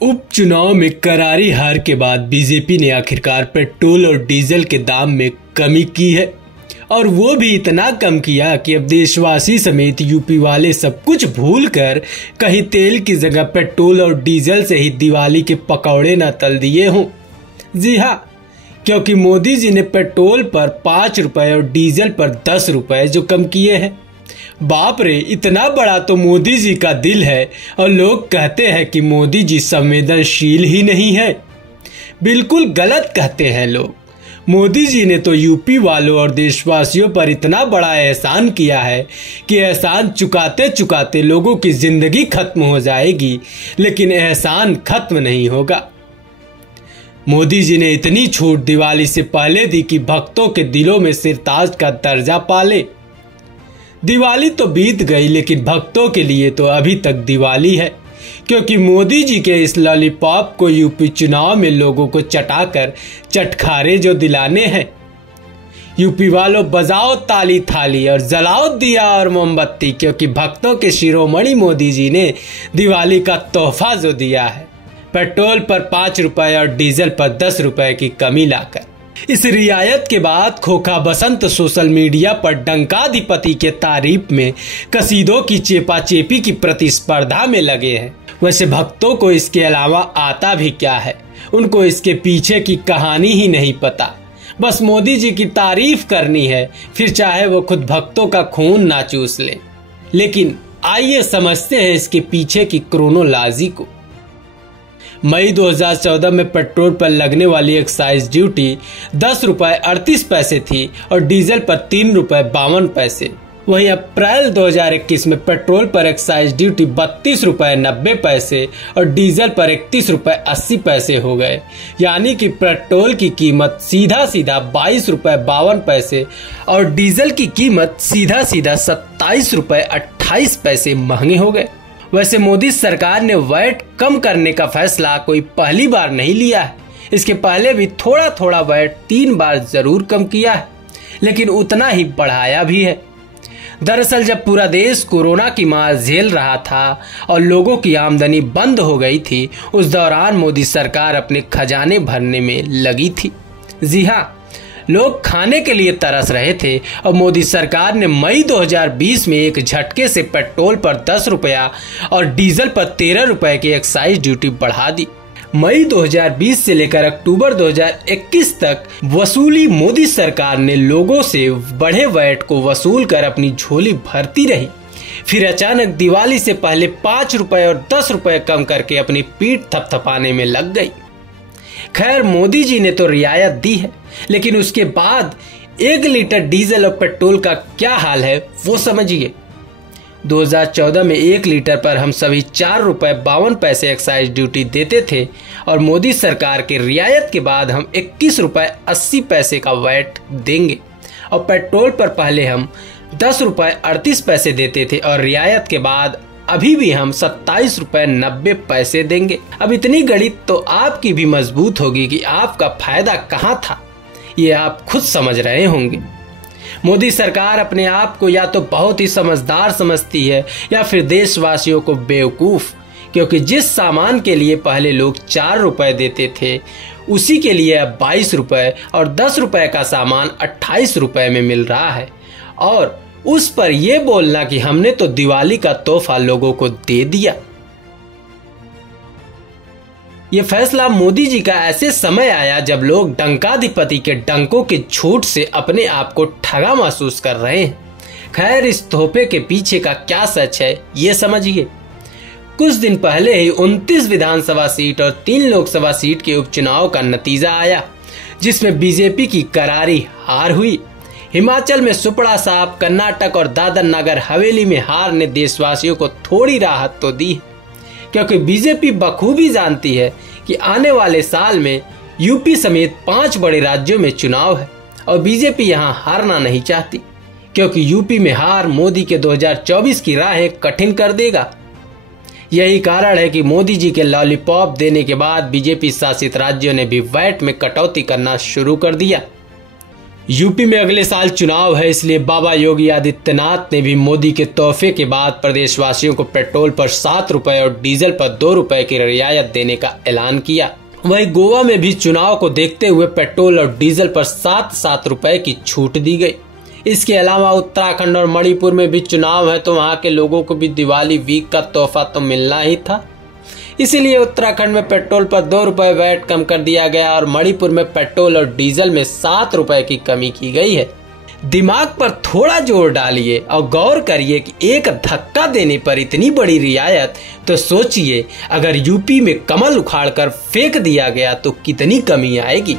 उपचुनाव में करारी हार के बाद बीजेपी ने आखिरकार पेट्रोल और डीजल के दाम में कमी की है और वो भी इतना कम किया कि अब देशवासी समेत यूपी वाले सब कुछ भूलकर कहीं तेल की जगह पेट्रोल और डीजल से ही दिवाली के पकौड़े न तल दिए हों। जी हाँ, क्योंकि मोदी जी ने पेट्रोल पर 5 रुपए और डीजल पर 10 रुपए जो कम किए हैं। बाप रे, इतना बड़ा तो मोदी जी का दिल है और लोग कहते हैं कि मोदी जी संवेदनशील ही नहीं है। बिल्कुल गलत कहते हैं लोग। मोदी जी ने तो यूपी वालों और देशवासियों पर इतना बड़ा एहसान किया है कि एहसान चुकाते चुकाते लोगों की जिंदगी खत्म हो जाएगी, लेकिन एहसान खत्म नहीं होगा। मोदी जी ने इतनी छूट दिवाली से पहले दी कि भक्तों के दिलों में सिरताज का दर्जा पाले। दिवाली तो बीत गई, लेकिन भक्तों के लिए तो अभी तक दिवाली है, क्योंकि मोदी जी के इस लॉलीपॉप को यूपी चुनाव में लोगों को चटाकर चटखारे जो दिलाने हैं। यूपी वालों, बजाओ ताली थाली और जलाओ दिया और मोमबत्ती, क्योंकि भक्तों के शिरोमणि मोदी जी ने दिवाली का तोहफा जो दिया है, पेट्रोल पर 5 रुपए और डीजल पर 10 रुपए की कमी लाकर। इस रियायत के बाद खोखा बसंत सोशल मीडिया पर डंकाधिपति के तारीफ में कसीदों की चेपाचेपी की प्रतिस्पर्धा में लगे हैं। वैसे भक्तों को इसके अलावा आता भी क्या है, उनको इसके पीछे की कहानी ही नहीं पता। बस मोदी जी की तारीफ करनी है, फिर चाहे वो खुद भक्तों का खून ना चूस ले। लेकिन आइए समझते हैं इसके पीछे की क्रोनोलॉजी को। मई 2014 में पेट्रोल पर लगने वाली एक्साइज ड्यूटी 10 रुपए 38 पैसे थी और डीजल पर 3 रुपए 52 पैसे। वहीं अप्रैल 2021 में पेट्रोल पर एक्साइज ड्यूटी 32 रुपए 90 पैसे और डीजल पर 31 रुपए 80 पैसे हो गए। यानी कि पेट्रोल की कीमत सीधा 22 रुपए 52 पैसे और डीजल की कीमत सीधा 27 रुपए 28 पैसे महंगे हो गए। वैसे मोदी सरकार ने वैट कम करने का फैसला कोई पहली बार नहीं लिया है। इसके पहले भी थोड़ा थोड़ा वैट 3 बार जरूर कम किया है, लेकिन उतना ही बढ़ाया भी है। दरअसल जब पूरा देश कोरोना की मार झेल रहा था और लोगों की आमदनी बंद हो गई थी, उस दौरान मोदी सरकार अपने खजाने भरने में लगी थी। जी हाँ, लोग खाने के लिए तरस रहे थे और मोदी सरकार ने मई 2020 में एक झटके से पेट्रोल पर 10 रुपया और डीजल पर 13 रुपए की एक्साइज ड्यूटी बढ़ा दी। मई 2020 से लेकर अक्टूबर 2021 तक वसूली मोदी सरकार ने लोगों से बढ़े वैट को वसूल कर अपनी झोली भरती रही। फिर अचानक दिवाली से पहले 5 रुपए और 10 रुपए कम करके अपनी पीठ थपथपाने में लग गई। खैर, मोदी जी ने तो रियायत दी है, लेकिन उसके बाद 1 लीटर डीजल और पेट्रोल का क्या हाल है वो समझिए। 2014 में 1 लीटर पर हम सभी 4 रुपए 52 पैसे एक्साइज ड्यूटी देते थे और मोदी सरकार के रियायत के बाद हम 21 रुपए 80 पैसे का वैट देंगे और पेट्रोल पर पहले हम 10 रुपए 38 पैसे देते थे और रियायत के बाद अभी भी हम 27 रुपए 90 पैसे देंगे। अब इतनी गणित तो आपकी भी मजबूत होगी कि आपका फायदा कहाँ था, ये आप खुद समझ रहे होंगे। मोदी सरकार अपने आप को या तो बहुत ही समझदार समझती है या फिर देशवासियों को बेवकूफ, क्योंकि जिस सामान के लिए पहले लोग 4 रुपए देते थे, उसी के लिए अब 22 रुपए और 10 रुपए का सामान 28 रुपए में मिल रहा है। और उस पर यह बोलना कि हमने तो दिवाली का तोहफा लोगों को दे दिया। यह फैसला मोदी जी का ऐसे समय आया जब लोग डंकाधिपति के डंकों के झूठ से अपने आप को ठगा महसूस कर रहे हैं। खैर, इस तोहफे के पीछे का क्या सच है ये समझिए। कुछ दिन पहले ही 29 विधानसभा सीट और 3 लोकसभा सीट के उपचुनाव का नतीजा आया, जिसमें बीजेपी की करारी हार हुई। हिमाचल में सुपड़ा साहब, कर्नाटक और दादर नगर हवेली में हार ने देशवासियों को थोड़ी राहत तो दी है, क्योंकि बीजेपी बखूबी जानती है कि आने वाले साल में यूपी समेत 5 बड़े राज्यों में चुनाव है और बीजेपी यहां हारना नहीं चाहती, क्योंकि यूपी में हार मोदी के 2024 की राहें कठिन कर देगा। यही कारण है कि मोदी जी के लॉलीपॉप देने के बाद बीजेपी शासित राज्यों ने भी वैट में कटौती करना शुरू कर दिया। यूपी में अगले साल चुनाव है, इसलिए बाबा योगी आदित्यनाथ ने भी मोदी के तोहफे के बाद प्रदेशवासियों को पेट्रोल पर 7 रुपए और डीजल पर 2 रुपए की रियायत देने का ऐलान किया। वहीं गोवा में भी चुनाव को देखते हुए पेट्रोल और डीजल पर 7-7 रुपए की छूट दी गई। इसके अलावा उत्तराखंड और मणिपुर में भी चुनाव है, तो वहां के लोगों को भी दिवाली वीक का तोहफा तो मिलना ही था। इसीलिए उत्तराखंड में पेट्रोल पर 2 रुपए वैट कम कर दिया गया और मणिपुर में पेट्रोल और डीजल में 7 रुपए की कमी की गई है। दिमाग पर थोड़ा जोर डालिए और गौर करिए कि एक धक्का देने पर इतनी बड़ी रियायत, तो सोचिए अगर यूपी में कमल उखाड़कर फेंक दिया गया तो कितनी कमी आएगी।